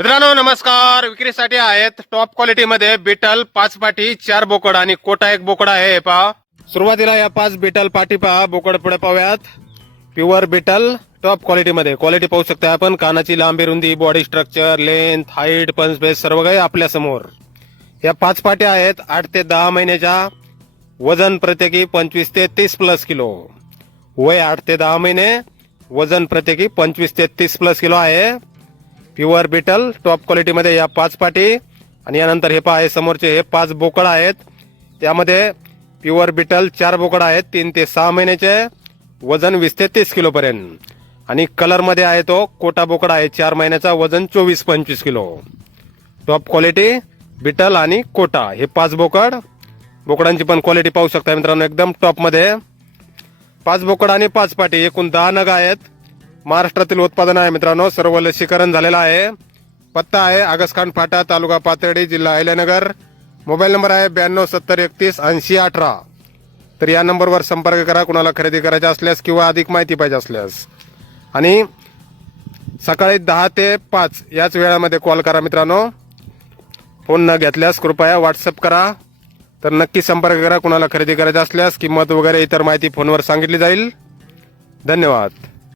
मित्रांनो नमस्कार. विक्रीसाठी आहेत टॉप क्वालिटीमध्ये बिटल पाच पाठी चार बोकड आणि कोटा एक बोकड आहे. हे पहा. सुरुवातीला या पाच बिटल पाठी पहा. बोकड पुढे पाहूयात. प्युअर बिटल टॉप क्वालिटीमध्ये क्वालिटी पाहू शकता आपण. कानाची लांबी रुंदी बॉडी स्ट्रक्चर लेंथ हाईट पंच बेस सर्व काही आपल्यासमोर. या पाच पाट्या आहेत आठ ते दहा महिन्याच्या. वजन प्रत्येकी पंचवीस ते तीस प्लस किलो. वय आठ ते दहा महिने. वजन प्रत्येकी पंचवीस ते तीस प्लस किलो आहे. प्युअर बिटल टॉप क्वालिटीमध्ये या पाच पाटी. आणि यानंतर हे पहा हे समोरचे हे पाच बोकड आहेत. त्यामध्ये प्युअर बिटल चार बोकड आहेत तीन ते सहा महिन्याचे. वजन वीस ते तीस किलोपर्यंत. आणि कलरमध्ये आहे तो कोटा बोकड आहे चार महिन्याचा वजन चोवीस पंचवीस किलो. टॉप क्वालिटी बिटल आणि कोटा हे पाच बोकड. बोकडांची पण क्वालिटी पाहू शकता मित्रांनो एकदम टॉपमध्ये पाच बोकड आणि पाच पाटी एकूण दहा नग आहेत. महाराष्ट्रातील उत्पादन आहे मित्रांनो सर्व लसीकरण झालेलं आहे. पत्ता आहे आगसखान फाटा तालुका पाथर्डी जिल्हा अहिल्यानगर. मोबाईल नंबर आहे ब्याण्णव सत्तर एकतीस ऐंशी अठरा. तर या नंबरवर संपर्क करा कुणाला खरेदी करायचा असल्यास किंवा अधिक माहिती पाहिजे असल्यास. आणि सकाळी दहा ते पाच याच वेळामध्ये कॉल करा मित्रांनो. फोन न घेतल्यास कृपया व्हॉट्सअप करा. तर नक्की संपर्क करा कुणाला खरेदी करायचा असल्यास. किंमत वगैरे इतर माहिती फोनवर सांगितली जाईल. धन्यवाद.